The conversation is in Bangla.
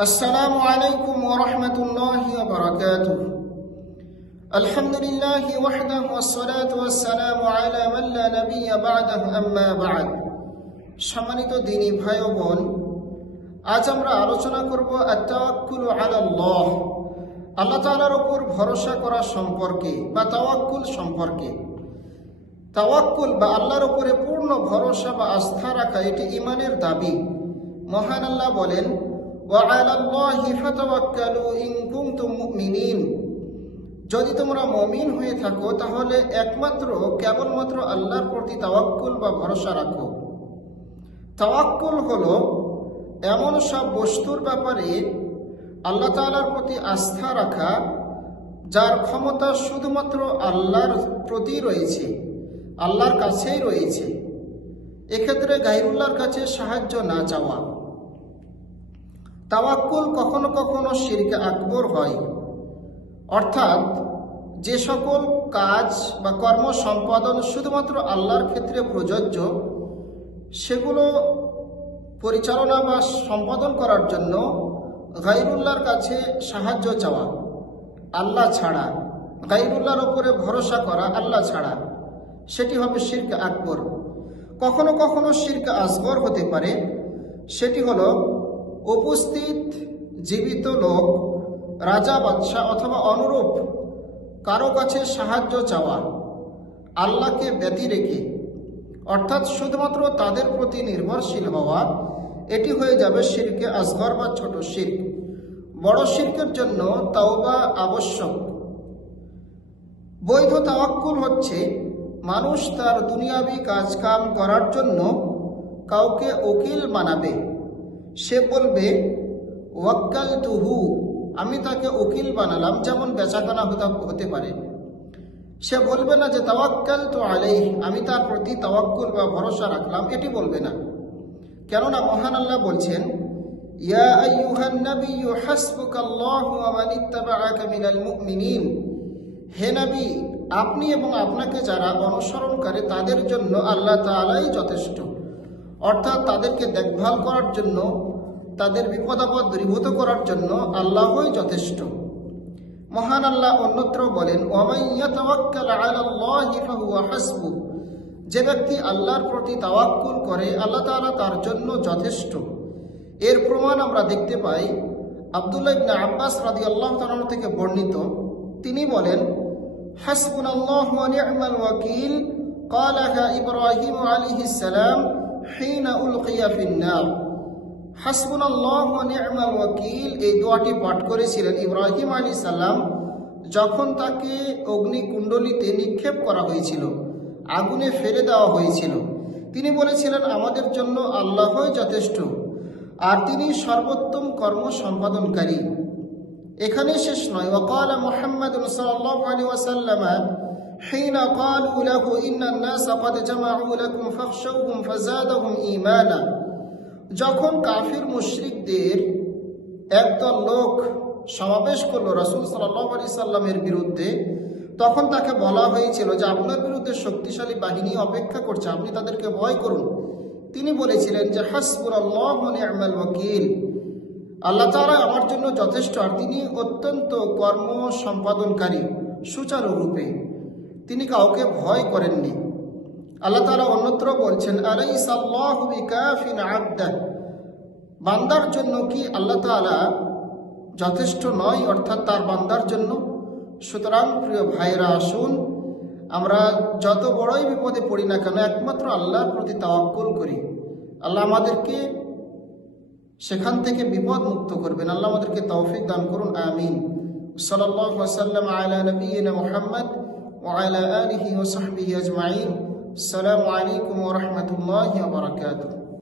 السلام عليكم ورحمة الله وبركاته الحمد لله وحده والصلاة والسلام على من لا نبي بعده أما بعد সম্মানিত দিনী ভাই ও বোন আজ আমরা আলোচনা করব আত্তাওয়াক্কুল আলাল্লাহ আল্লাহ তাআলার উপর ভরসা করা সম্পর্কে বা তাওয়াক্কুল সম্পর্কে তাওয়াক্কুল বা আল্লাহর উপরে পূর্ণ ভরসা বা আস্থা রাখা এটি ইমানের দাবি মহান আল্লাহ বলেন وعلى الله فتوكلوا إن كنتم مؤمنين যদি তোমরা মমিন হয়ে থাকো তাহলে একমাত্র কেবলমাত্র আল্লাহর প্রতি তাওয়াক্কুল বা ভরসা রাখো তাওয়াক্কুল হলো এমন সব বস্তুর ব্যাপারে আল্লাহ তাআলার প্রতি আস্থা রাখা যার ক্ষমতা শুধুমাত্র আল্লাহর প্রতি রয়েছে আল্লাহর কাছেই রয়েছে এক্ষেত্রে গাইরুল্লাহর কাছে সাহায্য না চাওয়া তাওয়াক্কুল কখনো কখনো শিরকে আকবর হয়। অর্থাৎ যে সকল কাজ বা কর্ম সম্পাদন শুধুমাত্র আল্লাহর ক্ষেত্রে প্রযোজ্য, সেগুলো পরিচালনা বা সম্পাদন করার জন্য গাইরুল্লাহর কাছে সাহায্য চাওয়া, আল্লাহ ছাড়া। গাইরুল্লাহর ওপরে ভরসা করা, আল্লাহ ছাড়া। সেটি হবে শিরকে আকবর। কখনো কখনো শিরকে আসগর হতে পারে। সেটি হলো উপস্থিত জীবিত লোক, রাজা, বাদশাহ অথবা অনুরূপ, কারও কাছে সাহায্য চাওয়া, আল্লাহকে ব্যতি রেখে, অর্থাৎ শুধুমাত্র তাদের প্রতি নির্ভরশীল হওয়া, এটি হয়ে যাবে শিরকে আসগর বা ছোট শির্ক। বড় শির্কের জন্য তাওবা আবশ্যক। বৈধ তাওয়াক্কুল হচ্ছে মানুষ তার দুনিয়াবি কাজকাম করার জন্য কাউকে উকিল বানাবে সে বলবে ওয়াক্কাল তুহু আমি তাকে উকিল বানালাম, যেমন বেচাকেনা হতে পারে। সে বলবে না যে তাওয়াক্কাল তো আলাই আমি তার প্রতি তাওয়াক্কুল বা ভরসা রাখলাম। এটি বলবে না। কেননা মহান আল্লাহ বলছেন হে নবী, আপনি এবং আপনাকে যারা অনুসরণ করে তাদের জন্য আল্লাহ তাআলাই যথেষ্ট। অর্থাৎ তাদেরকে দেখভাল করার জন্য তাদের বিপদাপদ দূরীভূত করার জন্য আল্লাহই যথেষ্ট মহান আল্লাহ অন্যত্র বলেন যে ব্যক্তি আল্লাহর প্রতি তাওয়াক্কুল করে আল্লাহ তাআলা তার জন্য যথেষ্ট এর প্রমাণ আমরা দেখতে পাই আবদুল্লাহ ইবনে আব্বাস রাদিয়াল্লাহু তাআলা থেকে বর্ণিত তিনি বলেন হাসবুনাল্লাহু ওয়া নি'মাল ওয়াকিল قالها إبراهيم عليه السلام হেইনা উল কিয়াফিন্নার হাসবুল আল্লাহ নিয়মাল ওয়াকিল এই দোয়াটি পাঠ করেছিলেন ইব্রাহিম আলী সাল্লাম যখন তাকে অগ্নিকুণ্ডলিতে নিক্ষেপ করা হয়েছিল, আগুনে ফেলে দেওয়া হয়েছিল। তিনি বলেছিলেন, আমাদের জন্য আল্লাহই যথেষ্ট। আর তিনি সর্বোত্তম কর্ম সম্পাদনকারী। এখানে শেষ নয়। ওকাল মোহাম্মদ সাল্লাহ আলী ওয়াসাল্লামা حين قالوا له إن الناس قد جمعوا لكم فاخشوهم فزادهم إيمانا যখন কাফির মুশরিকদের একদল লোক সমাবেশ করলো রসুল সাল্লি সাল্লামের বিরুদ্ধে তখন তাকে বলা হয়েছিল যে আপনার বিরুদ্ধে শক্তিশালী বাহিনী অপেক্ষা করছে আপনি তাদেরকে ভয় করুন তিনি বলেছিলেন যে হাসবুর আল্লাহ ওয়াকিল আল্লাহ তারা আমার জন্য যথেষ্ট আর তিনি অত্যন্ত কর্ম সম্পাদনকারী সুচারুরূপে তিনি কাউকে ভয় করেননি। আল্লাহ তালা অন্যত্র বলছেন আলাই সাল্লাহিন বান্দার জন্য কি আল্লাহ তালা যথেষ্ট নয়, অর্থাৎ তার বান্দার জন্য? সুতরাং প্রিয় ভাইরা আসুন, আমরা যত বড়ই বিপদে পড়ি না কেন, একমাত্র আল্লাহর প্রতি তাওয়াক্কুল করি। আল্লাহ আমাদেরকে সেখান থেকে বিপদ মুক্ত করবেন। আল্লাহ আমাদেরকে তৌফিক দান করুন, আমিন। সাল্লাম আলা নবীন মোহাম্মদ وعلى آله وصحبه أجمعين. السلام عليكم ورحمة الله وبركاته.